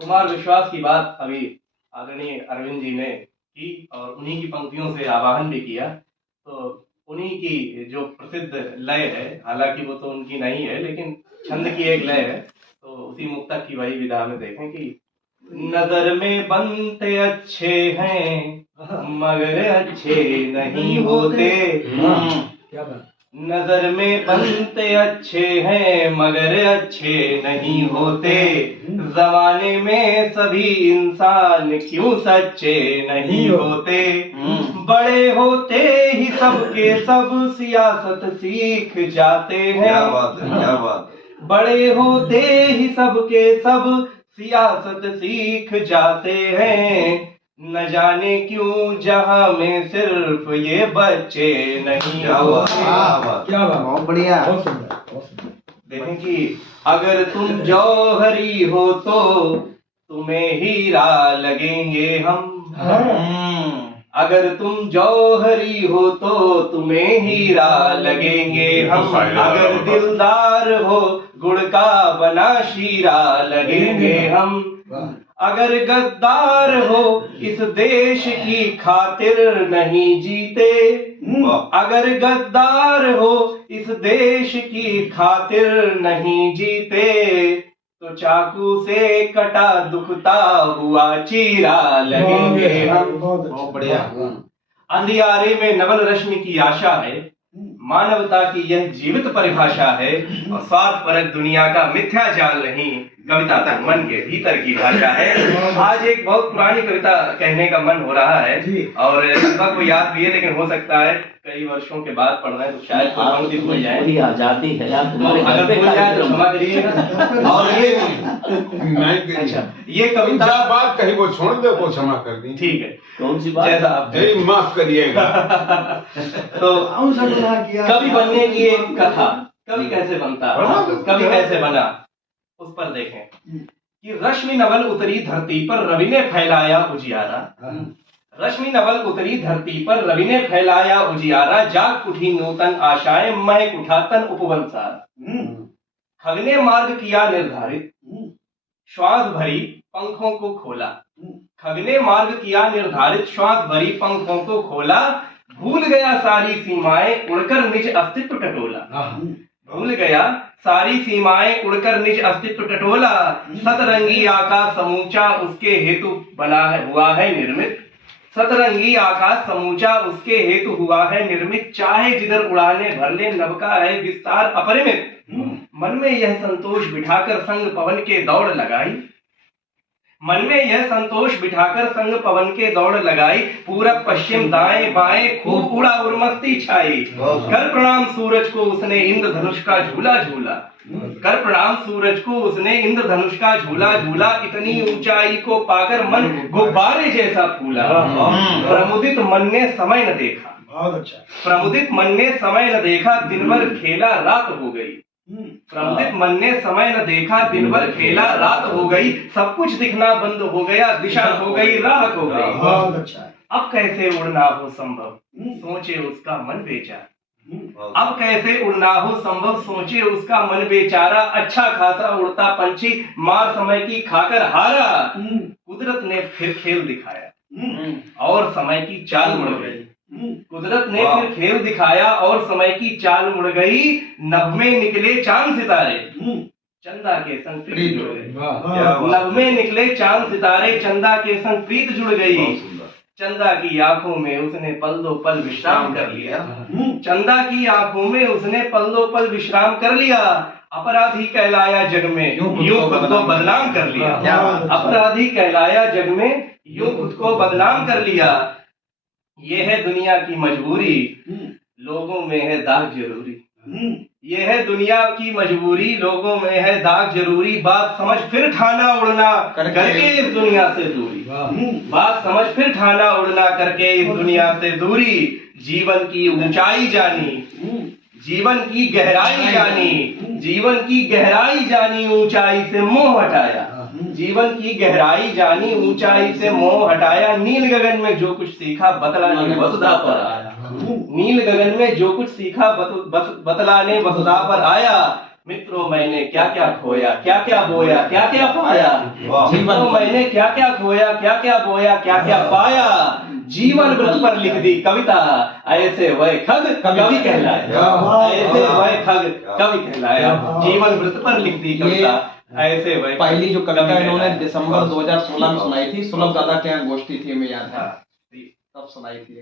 कुमार विश्वास की बात अभी आदरणीय अरविंद जी ने की और उन्हीं की पंक्तियों से आवाहन भी किया। तो उन्हीं की जो प्रसिद्ध लय है, हालांकि वो तो उनकी नहीं है लेकिन छंद की एक लय है, तो उसी मुक्तक की वही विधा में देखें कि नजर में बनते अच्छे हैं मगर अच्छे नहीं होते। क्या बात। नजर में बनते अच्छे हैं मगर अच्छे नहीं होते। जमाने में सभी इंसान क्यों सच्चे नहीं होते। बड़े होते ही सबके सब सियासत सीख जाते हैं। क्या बात है, क्या बात है। बड़े होते ही सबके सब सियासत सीख जाते हैं। न जाने क्यों जहां में सिर्फ ये बच्चे नहीं होते। क्या बात, बहुत बढ़िया, बहुत सुंदर, बहुत सुंदर। देखें कि अगर तुम जौहरी हो तो तुम्हें हीरा लगेंगे हम। अगर तुम जौहरी हो तो तुम्हें हीरा लगेंगे हम। अगर दिलदार हो गुड़ का बना शीरा लगेंगे हम। अगर गद्दार हो इस देश की खातिर नहीं जीते। अगर गद्दार हो इस देश की खातिर नहीं जीते तो चाकू से कटा दुखता हुआ चीरा लगेंगे हम। बहुत बढ़िया। अंधियारे में नवल रश्मि की आशा है, मानवता की यह जीवित परिभाषा है और स्वार्थपरक दुनिया का मिथ्या जाल नहीं, कविता तक मन के भीतर की भाषा है। आज एक बहुत पुरानी कविता कहने का मन हो रहा है और लगभग को याद भी है, लेकिन हो सकता है कई वर्षों के बाद पढ़ रहे हैं तो शायद पंक्ति भूल जाए। पूरी आजादी है यार तुम्हारे अगर भूल जाए तो क्षमा करिएगा। और ये कविता बात कहीं वो छोड़ दे को क्षमा कर दी। ठीक है, कौन सी बात? जैसा आप माफ करिएगा। तो कवि बनने की एक कथा, कवि कैसे बनता है, कवि कैसे बना, उस पर देखें कि रश्मि नवल उतरी धरती पर रवि ने फैलाया उजियारा। रश्मि नवल उतरी धरती पर रवि ने फैलाया उजियारा। जाग उठी नूतन आशाएं महक उठा तन उपवन सारा। खग ने मार्ग किया निर्धारित श्वास भरी पंखों को खोला। खग ने मार्ग किया निर्धारित श्वास भरी पंखों को खोला। भूल गया सारी सीमाएं उड़कर निज अस्तित्व टटोला। भूल गया सारी सीमाएं उड़कर निज अस्तित्व टटोला। सतरंगी आकाश समूचा उसके हेतु बना हुआ है निर्मित। सतरंगी आकाश समूचा उसके हेतु हुआ है निर्मित। चाहे जिधर उड़ाने भर ले नभ का है विस्तार अपरिमित। मन में यह संतोष बिठाकर संग पवन के दौड़ लगाई। मन में यह संतोष बिठाकर संग पवन के दौड़ लगाई। पूरब पश्चिम दाएं बाएं खूब उड़ा उर्मस्ती छाई। कर प्रणाम सूरज को उसने इंद्रधनुष का झूला झूला। कर प्रणाम सूरज को उसने इंद्रधनुष का झूला झूला। इतनी ऊंचाई को पाकर मन गुब्बारे जैसा फूला। प्रमुदित मन ने समय न देखा। बहुत अच्छा। प्रमुदित मन ने समय न देखा दिन भर खेला रात हो गई। प्रमुदित मन ने समय न देखा दिन भर खेला रात हो गई। सब कुछ दिखना बंद हो गया दिशा हो गई राह हो गई। बहुत अच्छा। अब कैसे उड़ना हो संभव सोचे उसका मन बेचारा। अब कैसे उड़ना हो संभव सोचे उसका मन बेचारा। अच्छा खासा उड़ता पंछी मार समय की खाकर हारा। कुदरत ने फिर खेल दिखाया और समय की चाल मुड़ गई। कुदरत ने फिर खेल दिखाया और समय की चाल मुड़ गई। नभ में निकले चांद सितारे चंदा के संग प्रीत जुड़ गई। नभ में निकले चांद सितारे चंदा के संग प्रीत जुड़ गई। चंदा की आंखों में उसने पल दो पल विश्राम कर लिया। चंदा की आंखों में उसने पल दो पल विश्राम कर लिया। अपराधी कहलाया जग में यूं खुद को बदनाम कर लिया। अपराधी कहलाया जग में यूं खुद को बदनाम कर लिया। ये है दुनिया की मजबूरी लोगों में है दाग जरूरी। ये है दुनिया की मजबूरी लोगों में है दाग जरूरी। बात समझ फिर ठाना उड़ना करके इस दुनिया से दूरी। बात समझ फिर ठाना उड़ना करके इस दुनिया से दूरी। जीवन की ऊंचाई जानी जीवन की गहराई जानी। जीवन की गहराई जानी ऊंचाई से मोह हटाया। जीवन की गहराई जानी ऊंचाई से मोह हटाया। नील गगन में जो कुछ सीखा बतलाने वसुधा पर आया। नील गगन में जो कुछ सीखा बतलाने वसुधा पर आया। मित्रों मैंने क्या क्या खोया, क्या क्या बोया, क्या क्या पाया। वाह। मित्रों मैंने क्या क्या खोया, क्या क्या बोया, क्या क्या पाया। जीवन वृत्त पर लिख दी कविता, ऐसे वह खग कवि कहलाया। ऐसे वह खग कवि कहलाया। जीवन वृत्त पर लिख दी कविता, ऐसे वह पहली जो कविता कवि इन्होंने कहलाया। दिसंबर 2016 में सुनाई थी, सुलभ दादा के यहाँ गोष्ठी थी, हमें याद है, हाँ। तब सुनाई थी।